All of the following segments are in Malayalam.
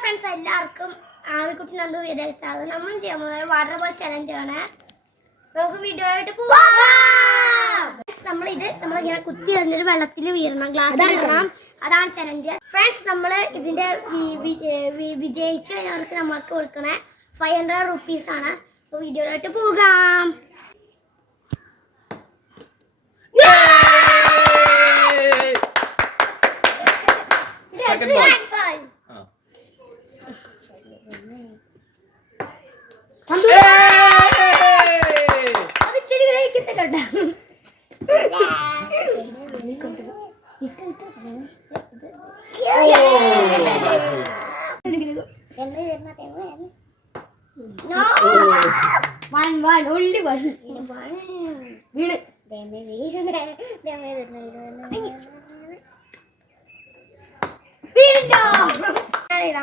ഫ്രണ്ട്സ് എല്ലാവർക്കും ആമിക്കുട്ടി നന്ദു വിദേശാണ്. നമ്മൾ ചെയ്യാൻ പോകുന്നത് വാട്ടർ ബോൾ ചലഞ്ച് ആണ്. നമുക്ക് വീഡിയോ ആയിട്ട് പോകാം. നമ്മളിങ്ങനെ കുത്തി എറിഞ്ഞൊരു വെള്ളത്തിൽ വീഴണം, ഗ്ലാസ് ഇടണം. അതാണ് ചലഞ്ച്. ഫ്രണ്ട്സ് നമ്മൾ ഇതിന്റെ വിജയിച്ചു കഴിഞ്ഞവർക്ക് നമ്മൾക്ക് കൊടുക്കണേ 500 റുപ്പീസ് ആണ്. അപ്പോൾ വീഡിയോയിലോട്ട് പോകാം.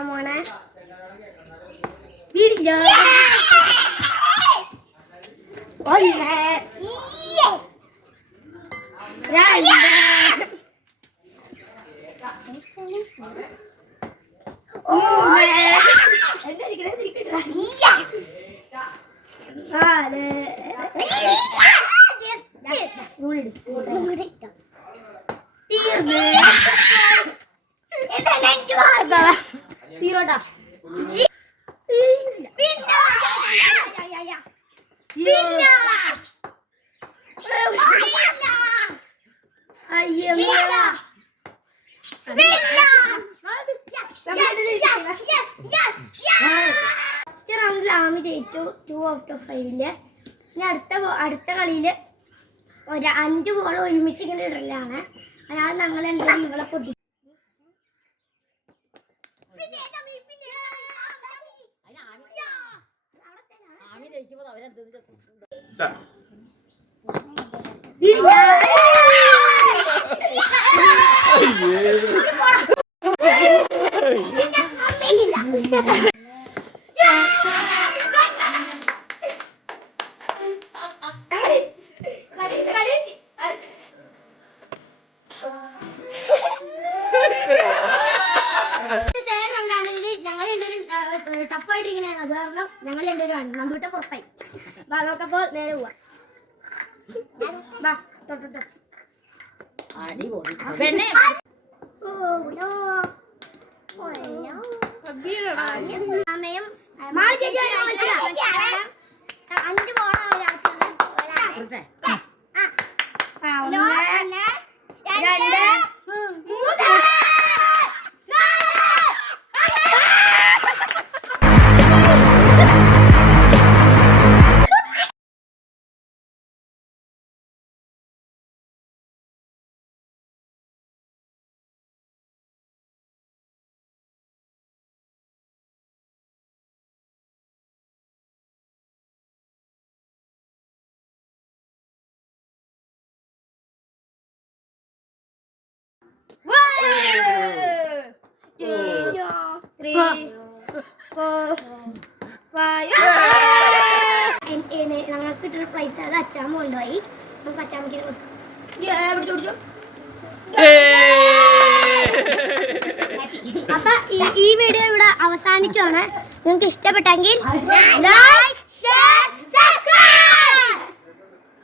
മോനെ ഫസ്റ്റ് റൗണ്ടിൽ ആമി ജയിച്ചു 2 ഔട്ട് ഓഫ് 5. ഇനി അടുത്ത കളിയിൽ ഒരു 5 ബോൾ ഒരുമിച്ച് ഇങ്ങനെ ഇടലാണ്. അതായത് ഞങ്ങൾ രണ്ടുപേരും ഇവളെ പൊട്ടി. ടഫായിട്ട് ഇങ്ങനെയാണ്. അത് കാരണം ഞങ്ങൾ രണ്ടുപേരും ആണ് നമ്മളിട്ട് പുറത്തായി. നോക്കപ്പോൾ നേരെ പോവാ. സമയം 5 ബോളാണ് ഒരാൾക്കുള്ളത്. 1 2 3 ഞങ്ങൾക്ക് കിട്ടുന്ന പ്രൈസ് അത് അച്ചാമ്മ കൊണ്ടുപോയി. നമുക്ക് അച്ചാമ്മക്ക് കൊടുക്കാം. അപ്പൊ ഈ വീഡിയോ ഇവിടെ അവസാനിക്കുകയാണ്. നിങ്ങൾക്ക് ഇഷ്ടപ്പെട്ടെങ്കിൽ ലൈക്ക്, ഷെയർ, സബ്സ്ക്രൈബ്.